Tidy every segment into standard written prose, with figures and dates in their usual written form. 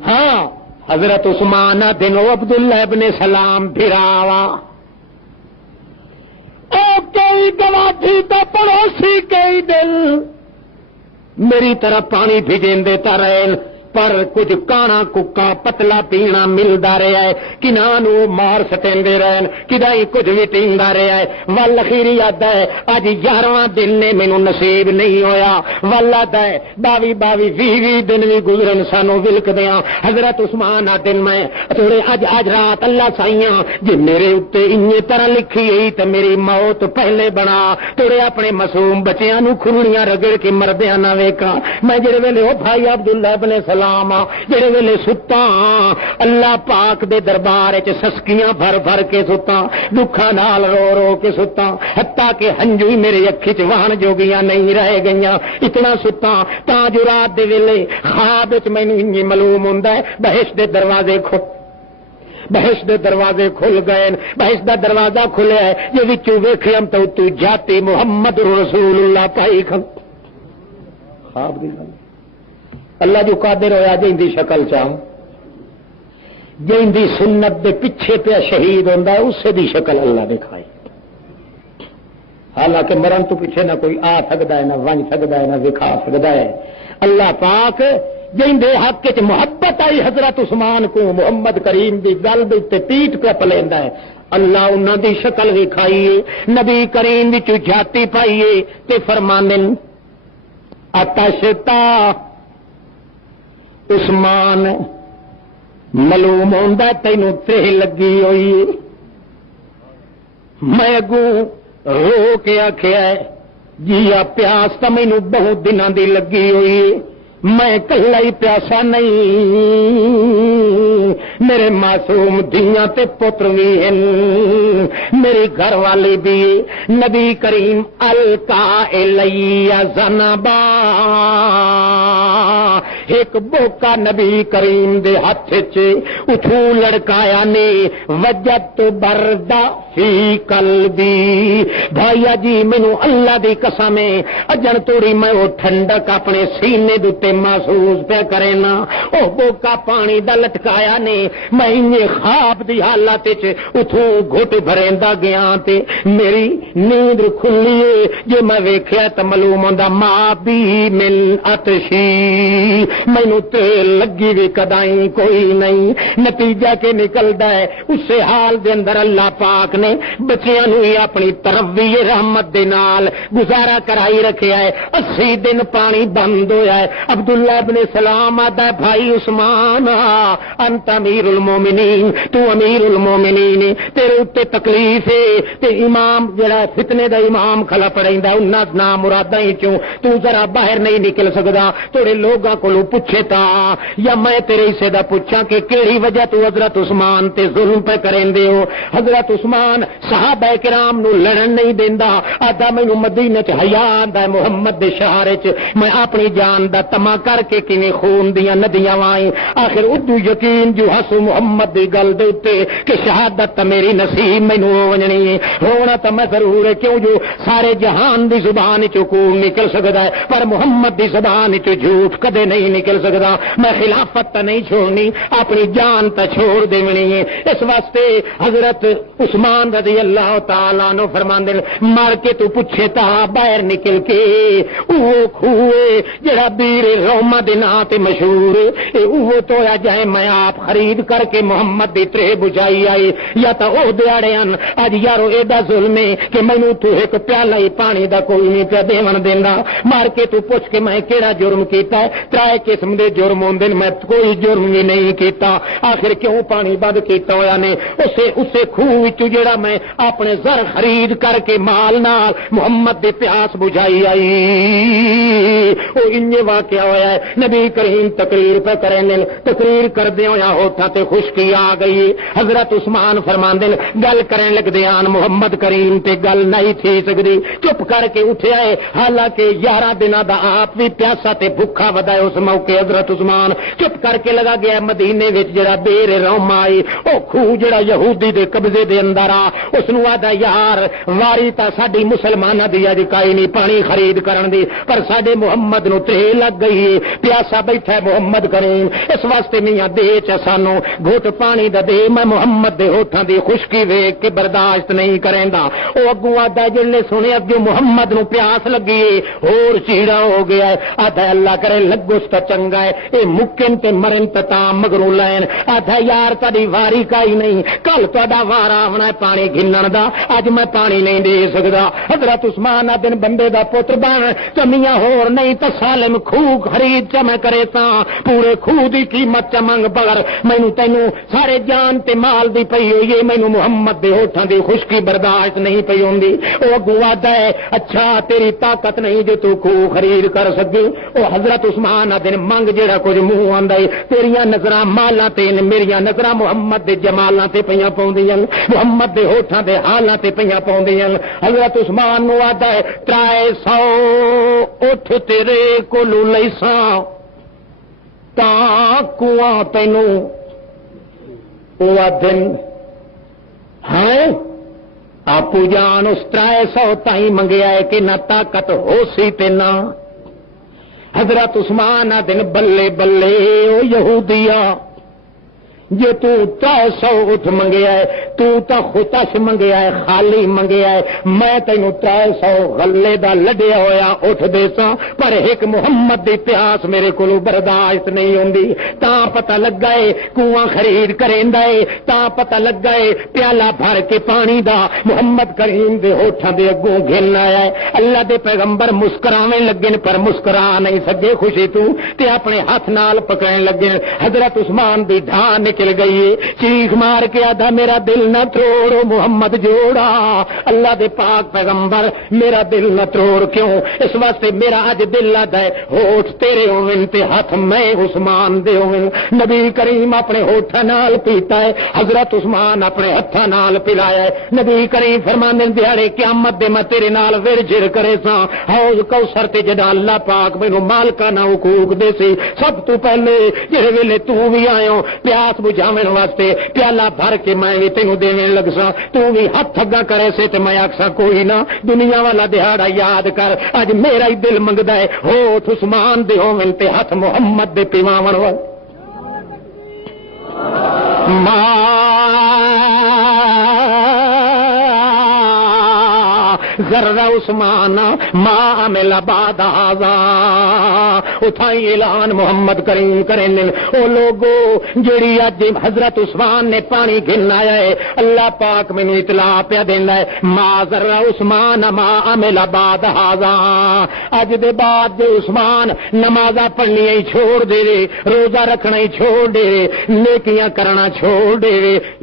ہاں حضرت عثمان دن عبداللہ ابن سلام پھراوا او کئی گواہی تو پڑوسی کئی دل میری طرف پانی بھیجیں دیتا رہے پر کچھ کانا ککا پتلا پینا ملدا رہا ہے کنانو مار سٹیندے رہن کدائی کچھ بھی ٹیندا رہا ہے ول اخیری یاد ہے اج 11واں دن نے مینوں نصیب نہیں ہویا ولاد ہے 22 دن بھی گزرن سانو ولکدیاں حضرت عثمان دن میں تھوڑے اج رات اللہ سائیاں جے میرے اوتے انہی طرح لکھی ہوئی تے میری موت پہلے بنا تھوڑے اپنے معصوم بچیاں نو کھوڑیاں رگڑ کے مردیاں نہ ویکھاں میں جڑے ویلے او بھائی عبداللہ ابن جڑے ویلے ستا اللہ پاک دے دربار وچ سسکیاں بھر بھر کے ستا دکھاں نال رو رو کے ستا حتیٰ کہ ہنجو ہی میرے اکھی چ وہن جوگیاں نہیں رہ گئیاں اتنا ستا تاں جو رات دے ویلے خواب وچ مینوں انج معلوم ہوندا ہے بہشت دے دروازے کھل گئے بہشت دا دروازہ کھلیا ہے یہ وچوں ویکھیاں تو جاتی محمد رسول اللہ پائی خواب دی اللہ جو قادر ہویا جیندی شکل چاہوں جیندی سنت دے پیچھے پہ شہید ہوندا ہے اسے دی شکل اللہ دکھائے حالانکہ مرن تو پیچھے نہ کوئی آ سکتا ہے نہ ون سکتا ہے نہ دکھا سکتا ہے اللہ پاک جیندے حق وچ محبت آئی حضرت عثمان کو محمد کریم دی گل دے تے پیٹ پہ پلیندا ہے اللہ انہاں دی شکل دکھائیے نبی کریم وچ جاتی پائیے تے فرماندن اتشتا عثمان معلوم ہوندا تینوں تہ لگی ہوئی میں اگوں رو کے آخیا جی پیاس تو مینوں بہت دنوں دی لگی ہوئی میں کلا ہی پیاسا نہیں میرے معصوم دھیاں تے پتر بھی ہیں میری گھر والی بھی نبی کریم القا الیہ ذنبا ایک بوکا نبی کریم دے ہاتھ چ اٹھو لڑکایا نے وجدت بردا فی قلبی بھائیا جی مینوں اللہ دی قسم ہے اجن توڑی میں وہ ٹھنڈک اپنے سینے دے محسوس پہ کرے نا او بوکا پانی دا لٹکایا نے میں انہیں خواب دی حالت چ اتھوں گھٹ بھریندا گیا تے میری نیند کھلی جو میں ویکھیا تے معلوم ہوندا ماں بھی من اتشی مینوں تے لگی بھی کدائی کوئی نہیں نتیجہ کے نکلدا ہے اسے حال دے اندر اللہ پاک نے بچیاں نوں اپنی طرف بھی رحمت دے نال گزارا کرائی رکھیا ہے 80 دن پانی بند ہویا ہے عبداللہ ابن سلام آدھا بھائی عثمان انت امیر المومنین تو امیر المومنین تیرے اتے تکلیف ہے تے امام جڑا فتنے دا امام کھلا پڑیندا انہاں نام مراداں ہی چوں تو ذرا باہر نہیں نکل سکدا تھوڑے لوگاں کولوں پوچھے تا یا میں تیرے حصے دا پوچھاں کہ کیڑی وجہ تو حضرت عثمان تے ظلم پہ کریندے ہو حضرت عثمان صحابہ کرام نو لڑن نہیں دیندا آدھا مینوں مدینہ چ حیا آندا ہے محمد دے شہر وچ میں اپنی جان دا تما کر کے کیویں خون دیاں ندیاں وائیں آخر ادو یقین جو ہسو محمد دی گل دے تے کہ شہادت میری نصیب مینوں ونجنی ہے ہونا تے میں ضرور ہے کیوں جو سارے جہان دی زبان چوں کوڑ نکل سکدا ہے پر محمد دی زبان چوں جھوٹ کدے نہیں نکل سکدا میں خلافت تے نہیں چھوڑنی اپنی جان تے چھوڑ دیونی ہے اس واسطے حضرت عثمان رضی اللہ تعالی عنہ فرماندے مار کے تو پوچھے تا باہر نکل کے او کھوئے جڑا بیر روما دے نام تے مشہور وہ تو جائے میں آپ خرید کر کے محمد دی ترے بجائی آئی یا تا او دیاڑے ان اج یارو ایڈا ظلم ہے کہ مینوں تو ایک پیالہ ہی پانی دا کوئی نہیں پیا دیون دیندا مار کے تو پوچھ کے میں کیڑا جرم کیتا ہے ترائے قسم دے جرم ہوندے میں کوئی جرم بھی نہیں کیتا آخر کیوں پانی بند کیتا ہویا نے اسے کھوہ وچ جڑا میں اپنے زر خرید کر کے مال نال محمد دی پیاس بجائی آئی او انج واقعہ ہویا ہے نبی کریم تقریر پہ کریں تقریر کر دے ہویا ہوتا تے خشکی آ گئی حضرت عثمان فرماندے گل کریں لگ دیان محمد کریم تے گل نہیں تھی سکدی چپ کر کے اٹھیا ہے حالانکہ 11 دنوں دا آپ بھی پیاسا تے بھوکا ودا ہے عثمان موقع حضرت عثمان چپ کر کے لگا گیا مدینے وچ جڑا بیر روما آئی او خوہ جڑا یہودی دے قبضے دے اندر آ اس نو آدا یار واری تا ساڈی مسلماناں دی اج کائی نہیں پانی خرید کرن دی پر ساڈے محمد نو ترے لگ گئی پیاسا بیٹھا ہے محمد کریم اس واسطے میاں دے چ سانو گھٹ پانی دا دے میں محمد دے ہوٹھاں دی خشکی ویکھ کے برداشت نہیں کریندا او اگوں آدا جڑے سنے اگے محمد نو پیاس لگی اور چیڑا ہو گیا ہے آدھا اللہ کرے لگوس تا چنگا ہے اے مکن تے مرن تا مگروں لین آدھا یار تہاڈی واری کائی نہیں کل تہاڈا وارا آونا ہے پانی گھنن دا اج میں پانی نہیں دے سکدا حضرت عثمان بن بندے دا پتر بن کمیاں ہور نہیں تے سالم خوہ خرید چ میں کرے تا پورے خوہ دی قیمت چ منگ بغیر مینوں تینوں سارے جان تے مال دی پئی ہوئی مینوں محمد دے ہوٹھاں دی خشکی برداشت نہیں پئی ہوندی او گوادا ہے اچھا تیری طاقت نہیں جو تو خوہ خرید کر سکے او حضرت عثمان دن منگ جیڑا کچھ منہ آندا ہے تیریاں نظراں مالاں تے میریاں نظراں محمد دے جمالاں تے پیاں پاوندیاں محمد دے ہوٹھاں دے حالاں تے پیاں پاوندیاں حضرت عثمان نو آدا ہے 300 اٹھ تیرے کولو لیساں تا کنواں تینوں او دن ہاں آپ جان اس 300 تائیں منگیا ہے کہ نہ طاقت ہو سی تے نہ حضرت عثمان دن بلے بلے او یہودیا جے تو 300 اٹھ منگیا ہے تو تا خطش منگیا ہے خالی منگیا ہے میں تینوں 300 غلے دا لڈیا ہویا اٹھ دے سا پر ایک محمد دی پیاس میرے کولو برداشت نہیں ہوندی تا پتہ لگ گئے کنواں خرید کریندا ہے تا پتہ لگ گئے پیالہ بھر کے پانی دا محمد کریم دے ہوٹھاں دے اگوں گھن آیا ہے اللہ دے پیغمبر مسکراویں لگن پر مسکرا نہیں سکے خوشی تو تے اپنے ہاتھ نال پکڑن لگے حضرت عثمان دی ڈھان نکل گئی چیخ مار کے آدھا میرا دل نہ توڑو محمد جوڑا اللہ دے پاک پیغمبر میرا دل نہ توڑ کیوں اس واسطے میرا اج دل آدا ہے ہوٹھ تیرے ہوون تے ہاتھ میں عثمان دے ہوون نبی کریم اپنے ہوٹھاں نال پیتا ہے حضرت عثمان اپنے ہتھاں نال پلایا ہے نبی کریم فرماندے دیہاڑے قیامت دے میں تیرے نال ورجر کرے سا حوض کوثر تے جڑا اللہ پاک مینوں مالکانہ حقوق دے سی سب تو پہلے جڑے ویلے تو بھی آئے پیاس بجھاون واسطے پیالہ بھر کے میں بھی تینوں دیویں لگ سا تو بھی ہاتھ اگا کرے سے تے میں آکھسا کوئی نہ دنیا والا دہاڑا یاد کر اج میرا ہی دل منگدا ہے ہوٹھ عثمان دے ہوون تے ہاتھ محمد دے پیواون وال ذرا عثمان ما عمل بعد هذا اٹھائی اعلان محمد کریم کریں او لوگو جڑی اج حضرت عثمان نے پانی گھن آیا ہے اللہ پاک مینوں اطلاع پیا دیندا ہے ما ذرا عثمان ما عمل بعد هذا اج دے بعد جو عثمان نمازاں پڑھنیاں ہی چھوڑ دے روزہ رکھنا ہی چھوڑ دے نیکیاں کرنا چھوڑ دے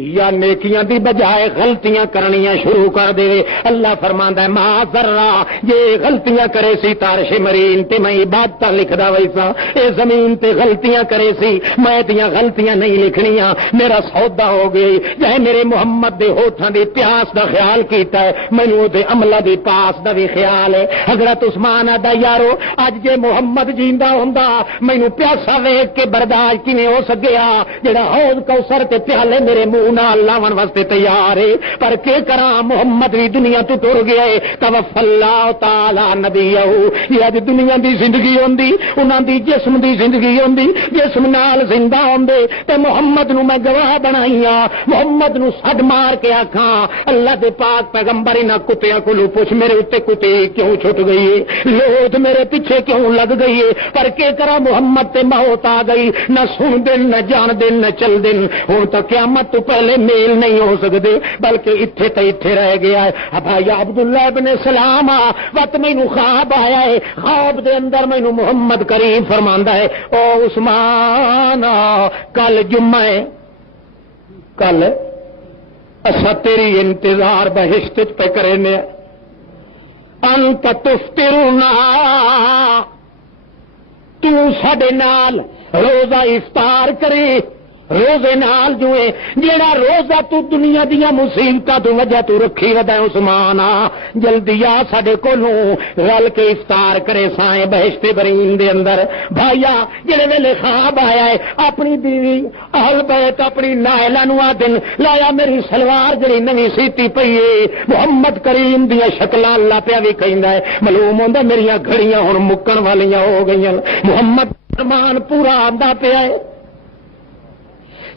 یا نیکیاں دی بجائے غلطیاں کرنیاں شروع کر دے اللہ فرماندا ہے ما ذرا یہ غلطیاں کرے سی تارش مرین تے میں عبادت لکھدا ویسا اے زمین تے غلطیاں کرے سی میں تیاں غلطیاں نہیں لکھنیاں میرا سودا ہو گئی جے میرے محمد دے ہوٹھاں دی پیاس دا خیال کیتا ہے مینوں دے عملہ دی پاس دا بھی خیال ہے حضرت عثمان آدا یارو اج جے محمد جیندا ہوندا مینوں پیاسا ویکھ کے برداشت کیویں ہو سکیا جڑا حوض کوثر تے پیالے میرے منہ نال لاون واسطے تیار ہے پر کی کراں محمد بھی دنیا تو ٹر گیا ہے توفى اللہ تعالی نبیہ یہ اج دنیا دی زندگی ہوندی انہاں دی جسم دی زندگی ہوندی جسم نال زندہ ہوندے تے محمد نو میں گواہ بنائیاں محمد نو سڈ مار کے آکھاں اللہ دے پاک پیغمبر انہاں کتیاں کولوں پوچھ میرے اوتے کتے کیوں چھٹ گئی ہے لوٹ میرے پیچھے کیوں لگ گئی ہے پر کے کرا محمد تے موت آ گئی نہ سن دن نہ جان دن نہ چل دن ہن تو قیامت تو پہلے میل نہیں ہو سکدے بلکہ ایتھے تے ایتھے رہ گیا ہے بھائی عبداللہ ابن سلام وقت مینوں خواب آیا ہے خواب دے اندر مینوں محمد کریم فرماندا ہے او عثمان کل جمعہ ہے کل اسا تیری انتظار بہشت پہ کرنے انت تفطرنا تو ساڈے نال روزہ افطار کرے روزے نال جوئے جیڑا روزہ تو دنیا دیا مصیبتاں تو وجہ تو رکھی ودا عثمان جلدی آ ساڈے کولوں رل کے افطار کرے سائیں بہشت برین دے اندر بھائیا جڑے ویلے خواب آیا ہے اپنی بیوی اہل بیت اپنی نائلہ نو آدن لایا میری سلوار جڑی نویں سیتی پئی ہے محمد کریم دیا شکلاں اللہ پیا بھی کہندا ہے معلوم ہوندا میریاں گھڑیاں ہن مکن والیاں ہو گئیاں محمد فرمان پورا آندا پیا ہے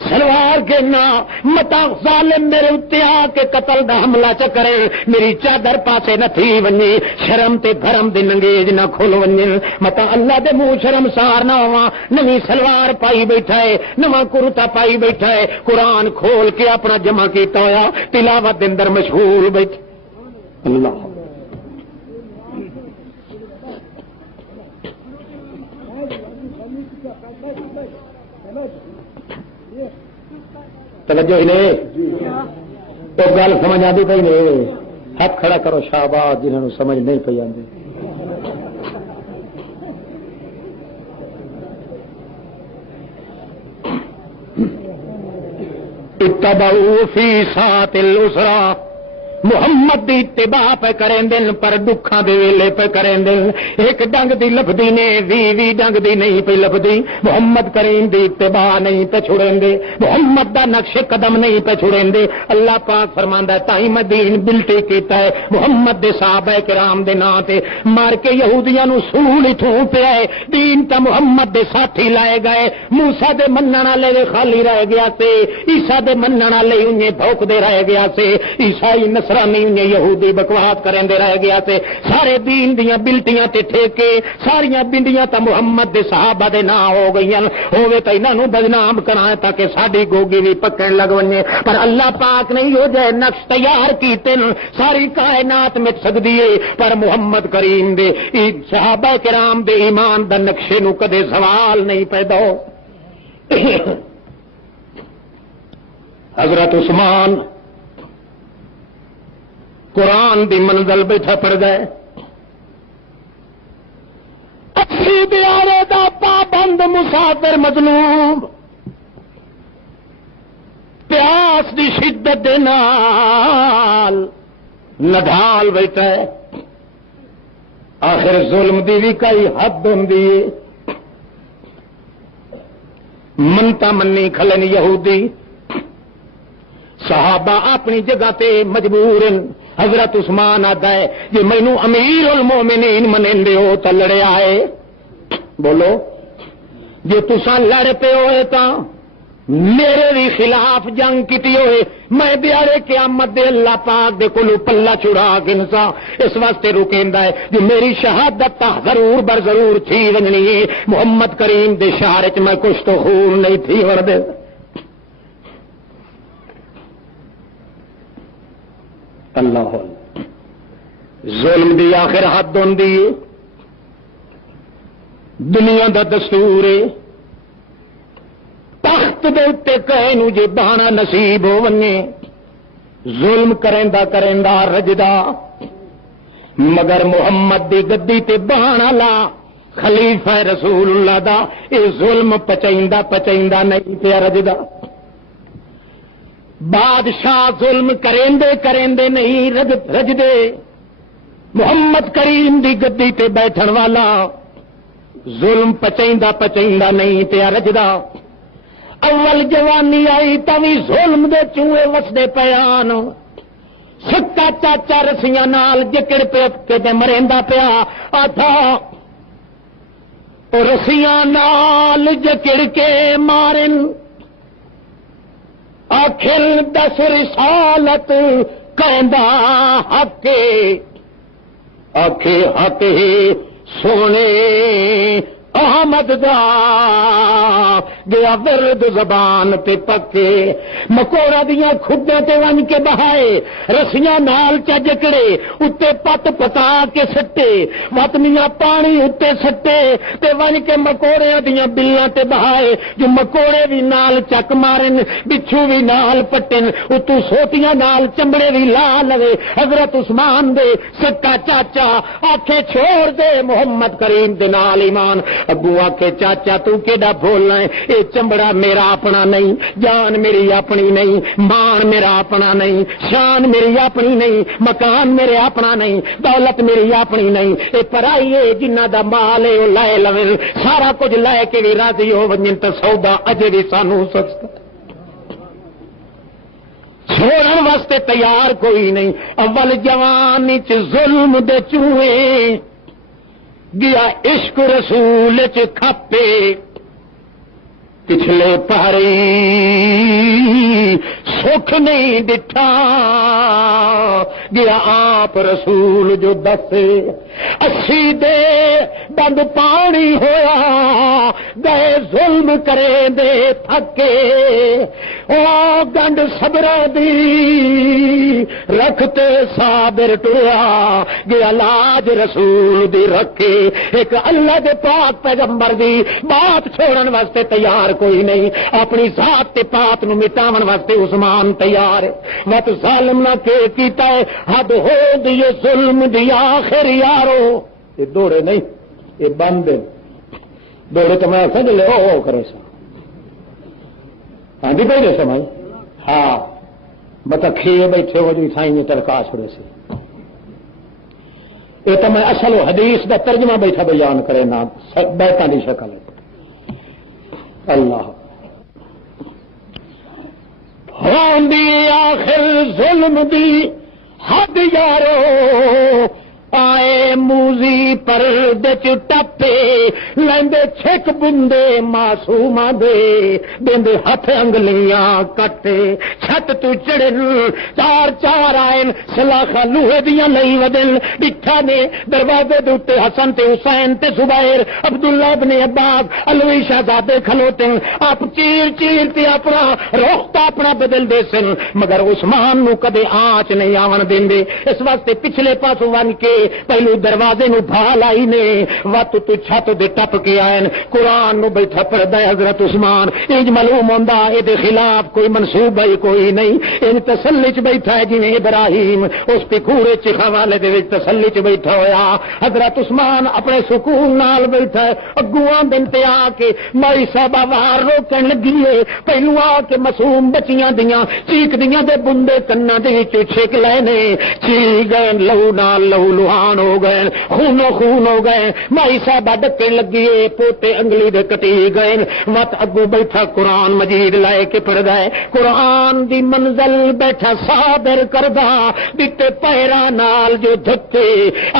سلوار کے نا متا ظالم میرے اتنے آ کے قتل دا حملہ چکرے میری چادر پاسے نہ تھی ونجی شرم تے بھرم دی ننگیج نہ کھل ونجی متا اللہ دے منہ شرم سار نہ ہوا نویں سلوار پائی بیٹھا ہے نواں کرتا پائی بیٹھا ہے قرآن کھول کے اپنا جمع کیتا ہوا تلاوت دے اندر مشغول بیٹھا اللہ توجہ ہی نہیں تو گل سمجھ آتی پی نہیں ہاتھ کھڑا کرو شاباش جنہوں سمجھ نہیں پی آتی اتبعوا فی ساعۃ العسرا محمد دی اتباع پہ کریں دن پر دکھاں دے ویلے پہ کریں دن ایک ڈنگ دی لفظی نے وی ڈنگ دی نہیں پہ لفظی محمد کریم دی اتباع نہیں پہ چھڑیں دے محمد دا نقش قدم نہیں پہ چھڑیں دے اللہ پاک فرماندا ہے تائی میں دین بلٹی کیتا ہے محمد دے صحابہ کرام دے نام تے مار کے یہودیاں نو سول اتھوں پیا ہے دین تا محمد دے ساتھی لائے گئے موسیٰ دے منن والے خالی رہ گیا سے عیسیٰ دے منن والے انہیں بھوک دے رہ گیا سے عیسائی نصرانی یہودی بکواس کریں دے رہ گیا تے سارے دین دیاں بلٹیاں تے ٹھیکے ساریاں بندیاں تا محمد دے صحابہ دے نا ہو گئیاں ہوے تے انہاں نو بدنام کرائیں تاکہ ساڈی گوگی بھی پکڑن لگ ونجے پر اللہ پاک نے ہو جائے نقش تیار کیتے ساری کائنات میں سکدی ہے پر محمد کریم دے صحابہ کرام دے ایمان دا نقشے نو کدے سوال نہیں پیدا حضرت عثمان قرآن دی منزل بیٹھا پڑ گئے 80 دیارے دا پابند مسافر مظلوم پیاس دی شدت دے نال نڈھال بیٹھا ہے آخر ظلم دی بھی کئی حد ہوندی ہے منتا منی کھلن یہودی صحابہ اپنی جگہ تے مجبور حضرت عثمان آتا ہے جی مینو امیر المومنین منیندے ہو تو لڑے آئے بولو جی تساں لڑ پے ہوئے تا میرے بھی خلاف جنگ کیتی ہوئے میں بیارے قیامت دے اللہ پاک دے کولو پلہ چھڑا گنسا اس واسطے رکیندا ہے جی میری شہادت تا ضرور بر ضرور تھی ونجنی ہے محمد کریم دے شہر وچ میں کچھ تو خون نہیں تھی وردے اللہ ظلم دی آخر حد ہوندی دنیا دا دستور ہے تخت دے اتے کہے نو جے بہانا نصیب ہو ونجے ظلم کریندا رجدا مگر محمد دی گدی تے بہانا لا خلیفہ رسول اللہ دا اے ظلم پچیندا نہیں پیا رجدا بادشاہ ظلم کریندے نہیں رجدے محمد کریم دی گدی تے بیٹھن والا ظلم پچیندا نہیں پیا رجدا اول جوانی آئی تاوی ظلم دے چوہے وسدے پیان سکا چاچا رسیاں نال جکڑ پہ مریندا پیا آتھا رسیاں نال جکڑ کے مارن آخر دس رسالت کہندا حق آخے حق سونے احمد دا گیا ورد زبان تے پکے مکوڑا دیاں کھڈیاں تے ون کے بہائے رسیاں نال چا جکڑے اتے پت پتا کے سٹے وطنیاں پانی اتے سٹے تے ون کے مکوڑیاں دیاں بلیاں تے بہائے جو مکوڑے بھی نال چک مارن بچھو بھی نال پٹن اتو سوٹیاں نال چمڑے بھی لا لوے حضرت عثمان دے سکا چاچا آکھے چھوڑ دے محمد کریم دے نال ایمان ابو آکھے چاچا تو کیڑا بولنا ہے اے چمڑا میرا اپنا نہیں، جان میری اپنی نہیں، مان میرا اپنا نہیں، شان میری اپنی نہیں، مکان میرے اپنا نہیں، دولت میری اپنی نہیں، اے پرائی ہے جنہ دا مال ہے وہ لائے لویں، سارا کچھ لے کے بھی راضی ہو ونجن تے سودا اجے بھی سانو سستا چھوڑن واسطے تیار کوئی نہیں۔ اول جوانی چ ظلم دے چوہے گیا عشق رسول چ کھپے، پچھلے پہری سکھ نہیں ڈٹھا گیا آپ رسول جو دسے، اسی دے بند پانی ہویا گئے ظلم کرے دے تھکے، او گنڈ صبر دی رکھتے صابر ٹریا گیا لاج رسول دی رکھے۔ ایک اللہ دے پاک پیغمبر دی بات چھوڑن واسطے تیار کوئی نہیں، اپنی ذات تے پات نو مٹاون واسطے عثمان تیار ہے۔ مت ظالم نہ کیتا ہے حد ہو دی ظلم دی آخر یارو، یہ دوڑے نہیں یہ بند دوڑے تو میں سمجھ لے او کرے سا ہاں جی بھائی سمجھ ہاں بتا کھیے بیٹھے ہو جو سائیں نے ترکا چھوڑے سے، یہ تو میں اصل حدیث دا ترجمہ بیٹھا بیان کرے نا بیٹھا دی شکل اللہ ہون دی آخر ظلم دی حد یارو، آئے موزی پر دچ ٹپے لیندے چھک بندے معصوما دے دیندے ہاتھ انگلیاں کٹے، چھت تو چڑھن چار چار آئے سلاخا لوہے دیاں لئی ودل ڈٹھا نے دروازے دوتے حسن تے حسین تے زبیر عبداللہ ابن عباس علوی شہزادے کھلوتے، آپ چیر چیر تے اپنا روختا اپنا بدل دے سن، مگر عثمان نو کدے آنچ نہیں آون دیندے، اس واسطے پچھلے پاسوں ون کے پہلو دروازے نو بھا لائی نے وقت تو چھت دے ٹپ کے آئن قرآن نو بیٹھا پڑھدا ہے حضرت عثمان، انج معلوم ہوندا اے دے خلاف کوئی منصوبہ ہی کوئی نہیں، ان تسلی چ بیٹھا ہے جویں ابراہیم اس پکھورے چ حوالے دے وچ تسلی چ بیٹھا ہویا، حضرت عثمان اپنے سکون نال بیٹھا ہے، اگواں دن تے آ کے مائی صاحب وار روکن لگی ہے، پہلو آ کے معصوم بچیاں دیاں چیک دیاں دے بندے کناں دے وچ چھک لے نے، چی گئے لہو نال لہو لہان ہو گئے، خونو خون ہو گئے، مائی صاحب ڈکے لگی پوتے انگلی دے کٹی گئے، مت اگو بیٹھا قرآن مجید لائے کے پڑھدا ہے، قرآن دی منزل بیٹھا صابر کردا دتے پیرا نال جو دھکے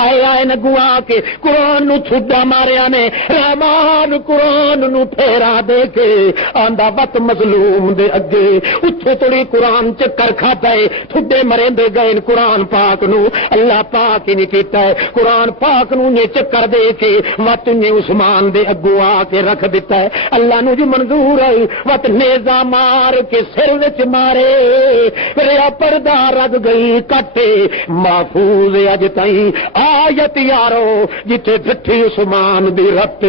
آئے آئے نگوا کے قرآن نو چھڈا ماریا نے، رحمان قرآن نو پھیرا دے کے آندا وت مظلوم دے اگے اتھے توڑی قرآن چکر کھاتا ہے، تھڈے مرے دے گئے قرآن پاک نو، اللہ پاک ہی نہیں کیتا ہے، قرآن پاک نو نے چکر دے کے وت نے عثمان دے اگو آ کے رکھ دیتا ہے، اللہ نو جو منظور ہے وت نیزا مار کے سر وچ مارے، ریا پردہ رگ گئی کٹے، محفوظ اج تائیں آیت یارو جتھے ڈٹھی عثمان دی رت،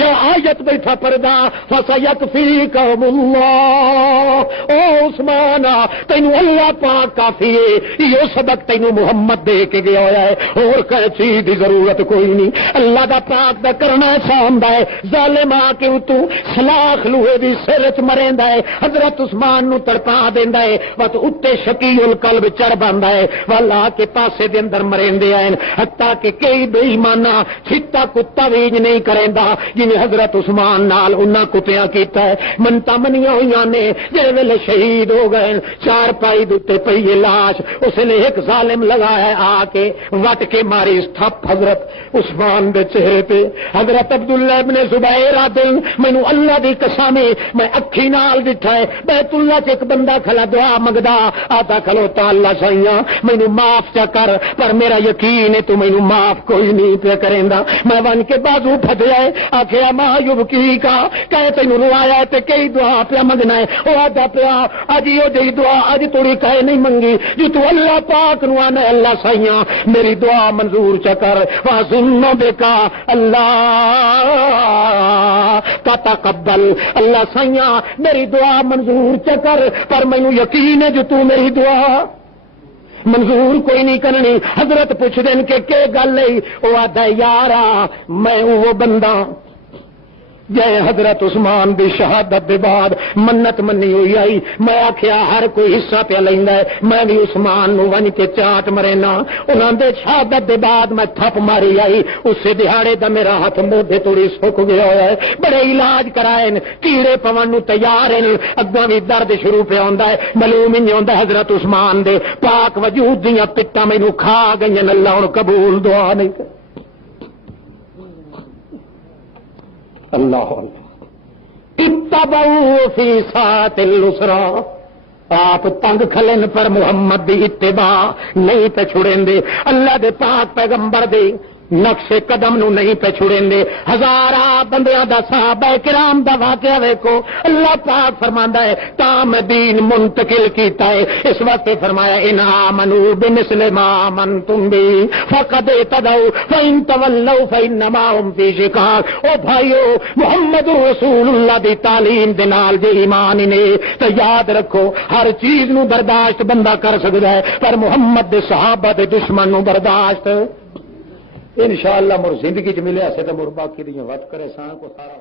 یا آیت بیٹھا پردہ فسیکفیکہم اللہ، او عثمان تینو اللہ پاک کافی ہے، یہ سبق تینو محمد دے کے گیا ہوا ہے، اور کہے چیز دی ضرورت کوئی نہیں، اللہ دا پاک دا کرنا سامدا ہے، ظالم آ کے اتو سلاخ لوہے دی سر وچ مریندا ہے، حضرت عثمان نو تڑپا دیندا ہے، وت اتے شکی القلب چڑھ باندا ہے، والا کے پاسے دے اندر مرندے آئے، حتیٰ کہ کئی بے ایمانہ چھتا کتا ویج نہیں کریندا جنہیں حضرت عثمان نال انہاں کتیاں کیتا ہے، منتا منیاں ہویاں نے جے ویلے شہید ہو گئے، چار پائی دے پئی لاش اس نے ایک ظالم لگایا آ کے وٹ کے ماری تھپ حضرت عثمان دے چہرے پہ، حضرت عبداللہ ابن زبیر عادل مینوں اللہ دی قسم میں اکھی نال ڈٹھا ہے، بیت اللہ چ ایک بندہ کھلا دعا منگدا آتا کھلوتا اللہ سائیاں مینوں معاف چا کر، پر میرا یقین ہے تو مینوں معاف کوئی نہیں پہ کریندا، میں ون کے بازو پھدیا ہے، آکھیا ماں یبکی کا کہے تینوں روایا تے کئی دعا پیا منگنا ہے، او آدا پیا اج یہ دی دعا اج توڑی کہے نہیں منگی جو تو اللہ پاک نو آنا اللہ سائیاں میری دعا منظور چا کر، وَظُنُّ بِكَ اللہ تَتَقَبَّلْ، اللہ سائیاں میری دعا منظور چا کر، پر مینوں یقین ہے جو تو میری دعا منظور کوئی نہیں کرنی۔ حضرت پوچھ دین کہ گل ہے، وہ آدھا یارا میں وہ بندہ جے حضرت عثمان دی شہادت دے بعد منت منی ہوئی آئی، میں آکھیا ہر کوئی حصہ پہ لیندا ہے، میں بھی عثمان نو ون کے چاٹ مرینا۔ انہاں دے شہادت دے بعد میں تھپ ماری آئی، اسے دہاڑے دا میرا ہاتھ موڈے توڑی سک گیا ہوا ہے، بڑے علاج کرائے، کیڑے پون نو تیار ہیں، اگوں بھی درد شروع پہ ہوندا ہے، معلوم ہی نہیں ہوندا حضرت عثمان دے پاک وجود دیاں پٹاں مینوں کھا گئیاں، اللہ ہن قبول دعا نہیں کر اللہ اتبعوا فی ساعۃ العسرا، آپ تنگ کھلن پر محمد دی اتباع نہیں پہ چھڑیں دے، اللہ دے پاک پیغمبر دے نقش قدم نو نہیں پہ چھڑیں دے۔ ہزارہ بندیاں دا صحابہ کرام دا واقعہ ویکھو، اللہ پاک فرماندا ہے تام دین منتقل کیتا ہے، اس واسطے فرمایا ان آمنوا بمثل ما آمنتم به فقد اهتدوا فإن تولوا فإنما هم في شقاق۔ او بھائیو، محمد رسول اللہ دی تعلیم دے نال جے ایمان نے تو یاد رکھو ہر چیز نو برداشت بندہ کر سکدا ہے، پر محمد دے صحابہ دے دشمن نو برداشت انشاءاللہ مر زندگی چ ملے سے تو مر باقی دی وقت کرے سان کو سارا